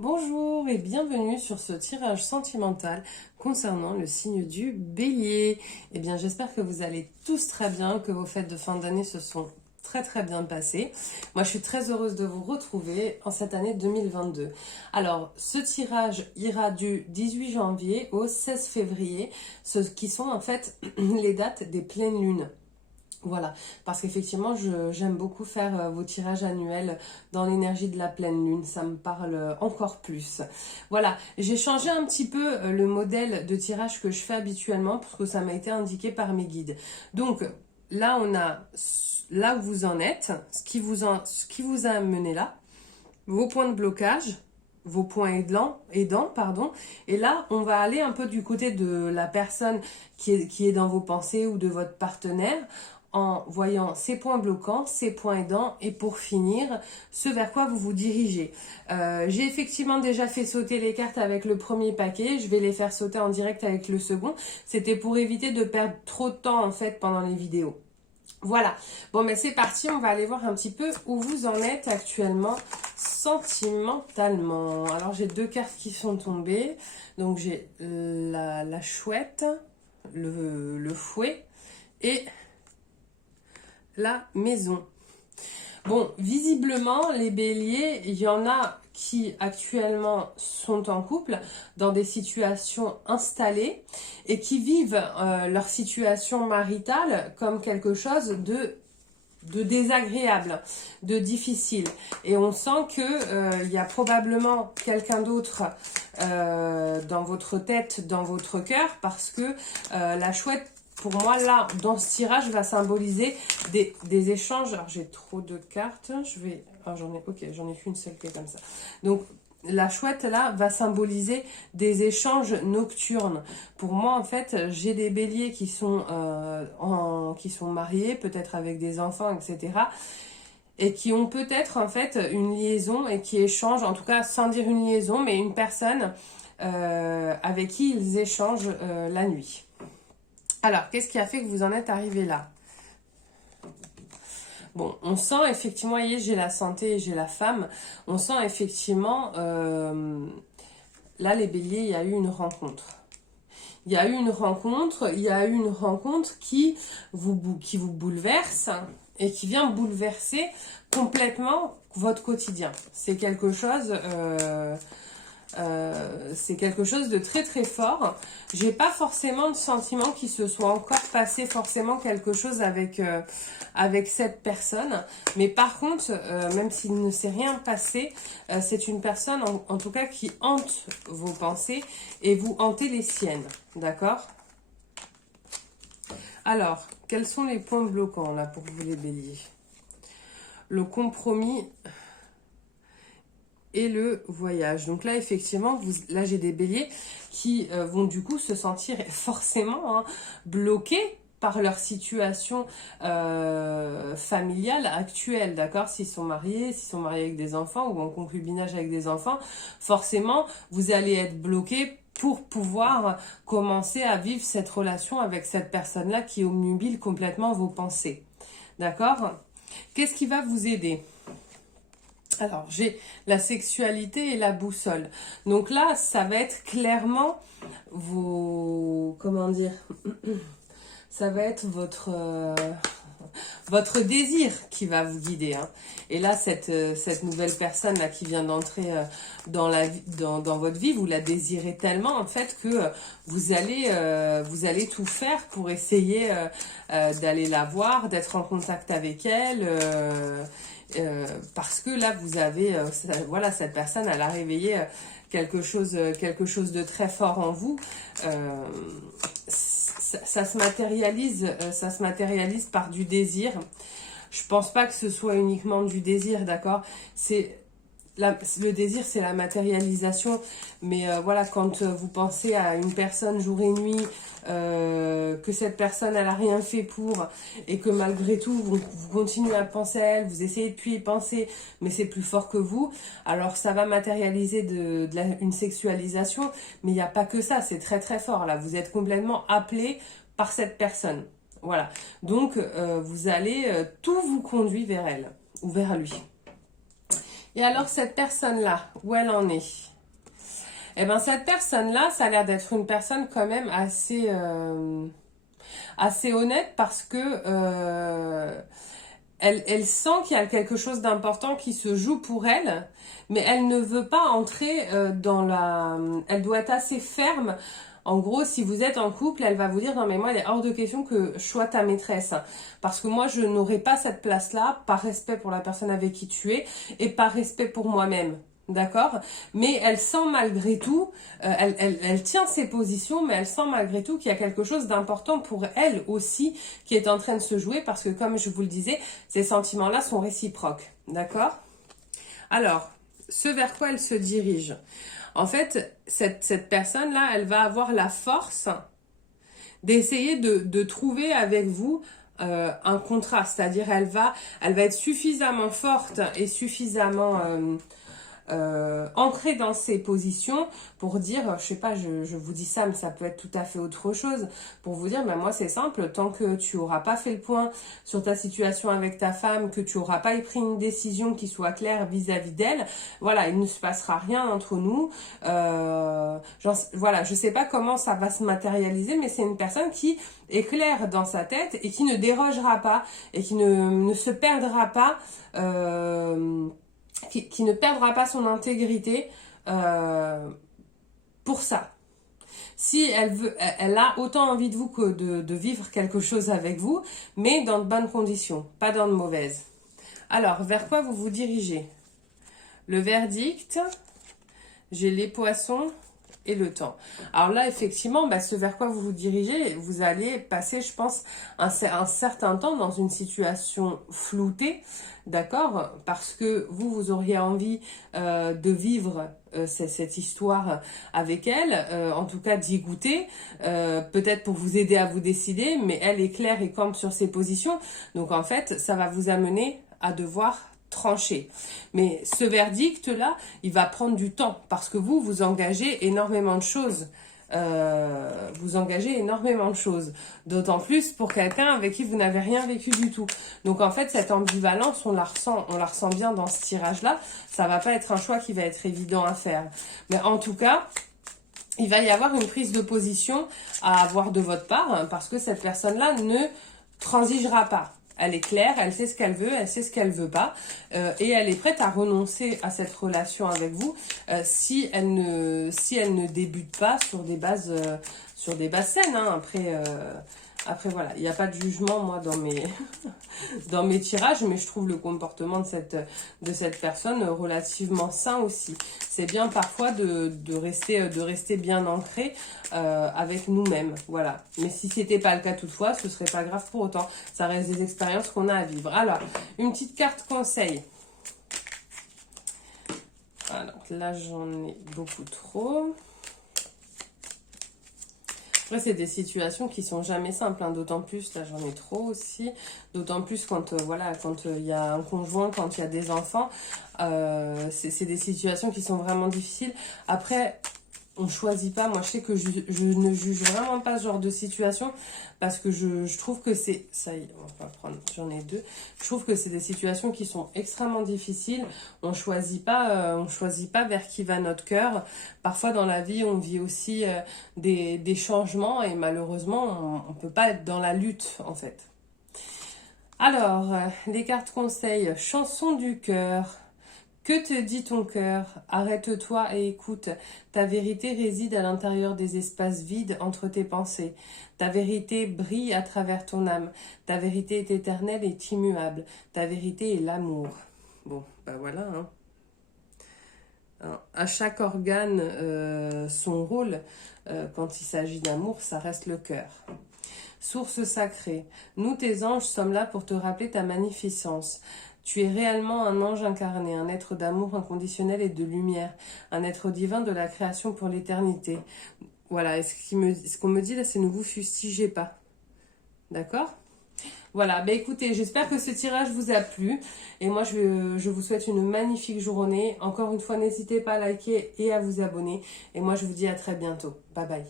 Bonjour et bienvenue sur ce tirage sentimental concernant le signe du Bélier. Eh bien, j'espère que vous allez tous très bien, que vos fêtes de fin d'année se sont très bien passées. Moi, je suis très heureuse de vous retrouver en cette année 2022. Alors, ce tirage ira du 18 janvier au 16 février, ce qui sont en fait les dates des pleines lunes. Voilà, parce qu'effectivement, j'aime beaucoup faire vos tirages annuels dans l'énergie de la pleine lune, ça me parle encore plus. Voilà, j'ai changé un petit peu le modèle de tirage que je fais habituellement, parce que ça m'a été indiqué par mes guides. Donc, là, on a là où vous en êtes, ce qui vous a amené là, vos points de blocage, vos points aidants, pardon. Et là, on va aller un peu du côté de la personne qui est dans vos pensées ou de votre partenaire, en voyant ses points bloquants, ses points aidants et pour finir, ce vers quoi vous vous dirigez. J'ai effectivement déjà fait sauter les cartes avec le premier paquet, je vais les faire sauter en direct avec le second. C'était pour éviter de perdre trop de temps en fait pendant les vidéos. Voilà, bon mais c'est parti, on va aller voir un petit peu où vous en êtes actuellement sentimentalement. Alors j'ai deux cartes qui sont tombées, donc j'ai la chouette, le fouet et la maison. Bon, visiblement, les béliers, il y en a qui actuellement sont en couple dans des situations installées et qui vivent leur situation maritale comme quelque chose de désagréable, de difficile. Et on sent que il y a probablement quelqu'un d'autre dans votre tête, dans votre cœur, parce que la chouette, pour moi, là, dans ce tirage, va symboliser des échanges. Alors, j'ai trop de cartes. J'en ai qu'une seule qui est comme ça. Donc, la chouette, là, va symboliser des échanges nocturnes. Pour moi, en fait, j'ai des béliers qui sont mariés, peut-être avec des enfants, etc. Et qui ont peut-être, en fait, une liaison et qui échangent, en tout cas, sans dire une liaison, mais une personne avec qui ils échangent la nuit. Alors, qu'est-ce qui a fait que vous en êtes arrivé là? Bon, on sent effectivement, vous voyez, j'ai la santé et j'ai la femme. On sent effectivement, là les béliers, il y a eu une rencontre. Il y a eu une rencontre qui vous bouleverse et qui vient bouleverser complètement votre quotidien. C'est quelque chose... c'est quelque chose de très fort. J'ai pas forcément de sentiment qu'il se soit encore passé forcément quelque chose avec cette personne, mais par contre, même s'il ne s'est rien passé, c'est une personne en tout cas qui hante vos pensées et vous hantez les siennes, d'accord? Alors, quels sont les points bloquants là pour vous les béliers? Le compromis et le voyage. Donc là, effectivement, là j'ai des béliers qui vont du coup se sentir forcément bloqués par leur situation familiale actuelle, d'accord? S'ils sont mariés avec des enfants ou en concubinage avec des enfants, forcément, vous allez être bloqués pour pouvoir commencer à vivre cette relation avec cette personne-là qui obnubile complètement vos pensées, d'accord? Qu'est-ce qui va vous aider? Alors, j'ai la sexualité et la boussole. Donc là, ça va être clairement vos... Comment dire? Ça va être votre désir qui va vous guider. Hein. Et là, cette nouvelle personne là qui vient d'entrer dans votre vie, vous la désirez tellement en fait que vous allez tout faire pour essayer d'aller la voir, d'être en contact avec elle. Parce que là vous avez voilà, cette personne, elle a réveillé quelque chose de très fort en vous. Ça se matérialise par du désir. Je pense pas que ce soit uniquement du désir, d'accord? Le désir, c'est la matérialisation, mais voilà, quand vous pensez à une personne jour et nuit, que cette personne, elle a rien fait pour, et que malgré tout, vous continuez à penser à elle, vous essayez de plus y penser, mais c'est plus fort que vous, alors ça va matérialiser une sexualisation, mais il n'y a pas que ça, c'est très fort, là, vous êtes complètement appelé par cette personne, voilà, donc vous allez tout vous conduire vers elle, ou vers lui. Et alors, cette personne-là, où elle en est? Eh bien, cette personne-là, ça a l'air d'être une personne quand même assez honnête parce que elle sent qu'il y a quelque chose d'important qui se joue pour elle, mais elle ne veut pas entrer dans la... Elle doit être assez ferme. En gros, si vous êtes en couple, elle va vous dire, non mais moi, il est hors de question que je sois ta maîtresse. Parce que moi, je n'aurai pas cette place-là, par respect pour la personne avec qui tu es, et par respect pour moi-même. D'accord? Mais elle sent malgré tout, elle tient ses positions, mais elle sent malgré tout qu'il y a quelque chose d'important pour elle aussi qui est en train de se jouer parce que comme je vous le disais, ces sentiments-là sont réciproques. D'accord? Alors, ce vers quoi elle se dirige? En fait, cette personne-là, elle va avoir la force d'essayer de trouver avec vous un contrat. C'est-à-dire, elle va être suffisamment forte et suffisamment ancrée dans ses positions pour dire, je sais pas, je vous dis ça, mais ça peut être tout à fait autre chose, pour vous dire, ben moi c'est simple, tant que tu auras pas fait le point sur ta situation avec ta femme, que tu auras pas pris une décision qui soit claire vis-à-vis d'elle, voilà, il ne se passera rien entre nous. Voilà, je sais pas comment ça va se matérialiser, mais c'est une personne qui est claire dans sa tête et qui ne dérogera pas et qui ne se perdra pas. Qui ne perdra pas son intégrité pour ça. Si elle a autant envie de vous que de vivre quelque chose avec vous, mais dans de bonnes conditions, pas dans de mauvaises. Alors, vers quoi vous vous dirigez? Le verdict, j'ai les poissons et le temps. Alors là, effectivement, ce vers quoi vous vous dirigez, vous allez passer, je pense, un certain temps dans une situation floutée, d'accord? Parce que vous auriez envie de vivre cette histoire avec elle, en tout cas d'y goûter, peut-être pour vous aider à vous décider, mais elle est claire et campe sur ses positions. Donc en fait, ça va vous amener à devoir trancher. Mais ce verdict-là, il va prendre du temps parce que vous engagez énormément de choses. Vous engagez énormément de choses. D'autant plus pour quelqu'un avec qui vous n'avez rien vécu du tout. Donc en fait, cette ambivalence, on la ressent bien dans ce tirage-là. Ça va pas être un choix qui va être évident à faire. Mais en tout cas, il va y avoir une prise de position à avoir de votre part hein, parce que cette personne-là ne transigera pas. Elle est claire, elle sait ce qu'elle veut, elle sait ce qu'elle veut pas, et elle est prête à renoncer à cette relation avec vous si elle ne débute pas sur des bases saines. Hein. Après voilà, il n'y a pas de jugement moi dans mes dans mes tirages, mais je trouve le comportement de cette personne relativement sain aussi. C'est bien parfois de rester bien ancré avec nous-mêmes, voilà. Mais si c'était pas le cas toutefois, ce serait pas grave pour autant. Ça reste des expériences qu'on a à vivre. Alors, une petite carte conseil. Alors là, j'en ai beaucoup trop. Après, c'est des situations qui sont jamais simples, hein. D'autant plus, là j'en ai trop aussi, d'autant plus quand quand il y a un conjoint, quand il y a des enfants, c'est des situations qui sont vraiment difficiles. Après, on choisit pas, moi je sais que je ne juge vraiment pas ce genre de situation parce que je trouve que c'est, ça y est, on va prendre, j'en ai deux, je trouve que c'est des situations qui sont extrêmement difficiles, on choisit pas vers qui va notre cœur. Parfois dans la vie on vit aussi des changements et malheureusement on peut pas être dans la lutte en fait. Alors, les cartes conseils, chanson du cœur. Que te dit ton cœur? Arrête-toi et écoute. Ta vérité réside à l'intérieur des espaces vides entre tes pensées. Ta vérité brille à travers ton âme. Ta vérité est éternelle et immuable. Ta vérité est l'amour. Bon, voilà. Hein. Alors, à chaque organe, son rôle. Quand il s'agit d'amour, ça reste le cœur. Source sacrée. Nous, tes anges, sommes là pour te rappeler ta magnificence. Tu es réellement un ange incarné, un être d'amour inconditionnel et de lumière, un être divin de la création pour l'éternité. Voilà, et ce qu'on me dit là, c'est ne vous fustigez pas. D'accord ? Voilà, écoutez, j'espère que ce tirage vous a plu. Et moi, je vous souhaite une magnifique journée. Encore une fois, n'hésitez pas à liker et à vous abonner. Et moi, je vous dis à très bientôt. Bye bye.